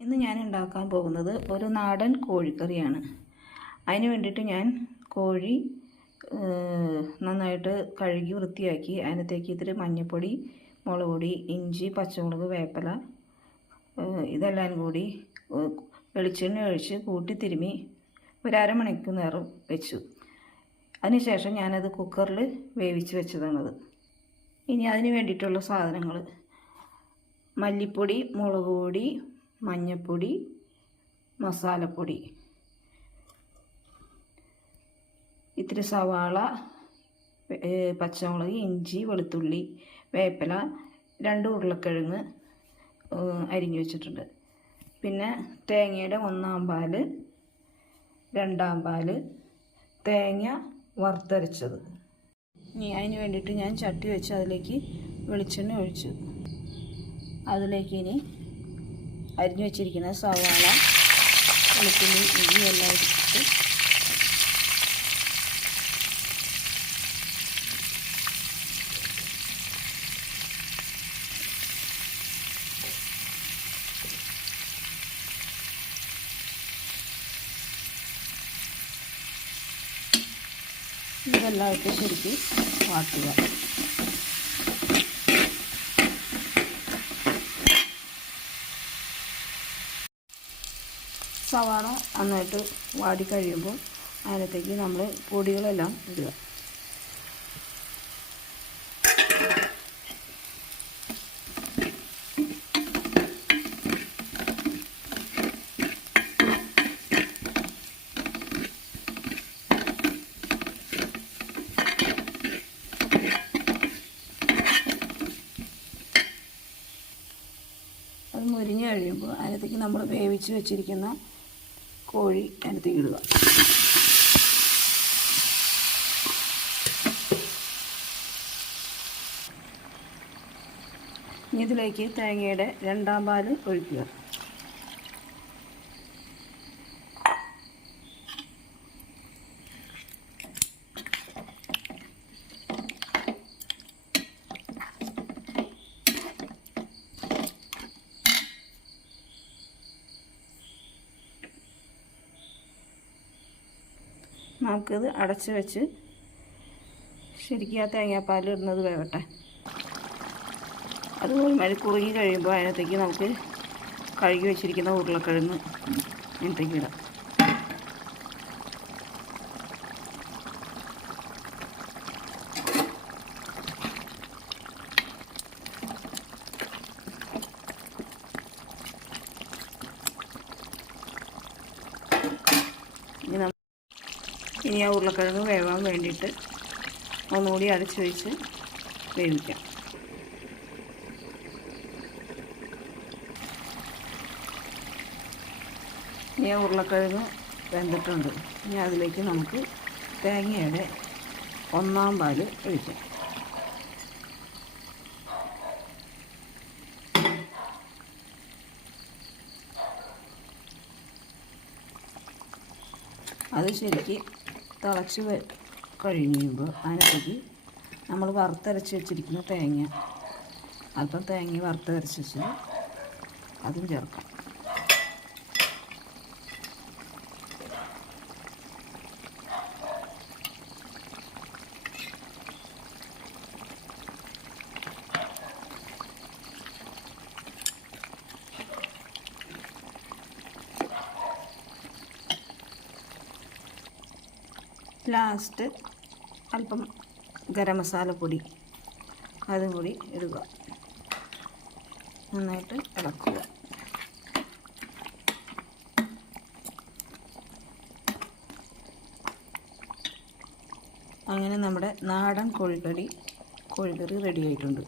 ഇന്ന് ഞാൻ ഉണ്ടാക്കാൻ പോകുന്നത് ഒരു നാടൻ കോഴിക്കറിയാണ്. അതിന് വേണ്ടിയിട്ട് ഞാൻ കോഴി നന്നായിട്ട് കഴുകി വൃത്തിയാക്കി അതിനകത്തേക്ക് ഇത്തിരി മഞ്ഞൾപ്പൊടി, മുളക് പൊടി, ഇഞ്ചി, പച്ചമുളക്, വേപ്പില ഇതെല്ലാം കൂടി വെളിച്ചെണ്ണ ഒഴിച്ച് കൂട്ടി തിരുമ്മി ഒരു അരമണിക്കൂർ നേരം വെച്ചു. അതിനുശേഷം ഞാനത് കുക്കറിൽ വേവിച്ച് വെച്ചതാണത്. ഇനി അതിന് വേണ്ടിയിട്ടുള്ള സാധനങ്ങൾ: മല്ലിപ്പൊടി, മുളക് പൊടി, മഞ്ഞൾപ്പൊടി, മസാലപ്പൊടി, ഇത്തിരി സവാള, പച്ചമുളക്, ഇഞ്ചി, വെളുത്തുള്ളി, വേപ്പില, 2 ഉരുളക്കിഴങ്ങ് അരിഞ്ഞു വെച്ചിട്ടുണ്ട്. പിന്നെ തേങ്ങയുടെ 1/4 പാല്, 2/2 പാല്, തേങ്ങ വറുത്തരച്ചത്. ഇനി അതിന് വേണ്ടിയിട്ട് ഞാൻ ചട്ടി വെച്ച് അതിലേക്ക് വെളിച്ചെണ്ണ ഒഴിച്ചു. അതിലേക്ക് ഇനി അരിഞ്ഞു വെച്ചിരിക്കുന്ന സവാള, വെളുത്തുള്ളി, ഇഞ്ചി എല്ലാം ഇട്ടിട്ട് ഇതെല്ലാം ഇട്ട് ശരിക്കും വാട്ടുക. സവാള നന്നായിട്ട് വാടി കഴിയുമ്പോൾ അതിനകത്തേക്ക് നമ്മൾ പൊടികളെല്ലാം ഇടുക. അത് മുരിഞ്ഞ് കഴിയുമ്പോൾ അതിനകത്തേക്ക് നമ്മൾ വേവിച്ച് വെച്ചിരിക്കുന്ന കോഴി അതിനകത്തേക്ക് ഇടുക. ഇതിലേക്ക് തേങ്ങയുടെ 2/2 പാല് ഒഴിക്കുക. നമുക്കിത് അടച്ച് വെച്ച് ശരിക്കും ആ തേങ്ങാപ്പാൽ ഇടുന്നത് വേവട്ടെ. അത് ഒരു മഴ കുറുകി കഴിയുമ്പോൾ അതിനകത്തേക്ക് നമുക്ക് കഴുകി വെച്ചിരിക്കുന്ന ഉരുളക്കിഴങ്ങ് അതിനകത്തേക്ക് ഇടാം. ഇനി ആ ഉരുളക്കിഴങ്ങ് വേവാൻ വേണ്ടിയിട്ട് ഒന്നുകൂടി അടച്ച് വെച്ച് വേവിക്കാം. ഇനി ആ ഉരുളക്കിഴങ്ങ് വെന്തിട്ടുണ്ട്. ഇനി അതിലേക്ക് നമുക്ക് തേങ്ങയുടെ 1/4 പാല് ഒഴിക്കാം. അത് ശരിക്ക് തിളച്ച് കഴിയുമ്പോൾ അതിനകത്തേക്ക് നമ്മൾ വറുത്തരച്ച് വെച്ചിരിക്കുന്ന തേങ്ങ, അല്പം തേങ്ങ വറുത്തരച്ച് വെച്ച് അതും ചേർക്കാം. ലാസ്റ്റ് അല്പം ഗരം മസാലപ്പൊടി അതും കൂടി ഇടുക. നന്നായിട്ട് ഇളക്കുക. അങ്ങനെ നമ്മുടെ നാടൻ കോഴിക്കറി റെഡി ആയിട്ടുണ്ട്.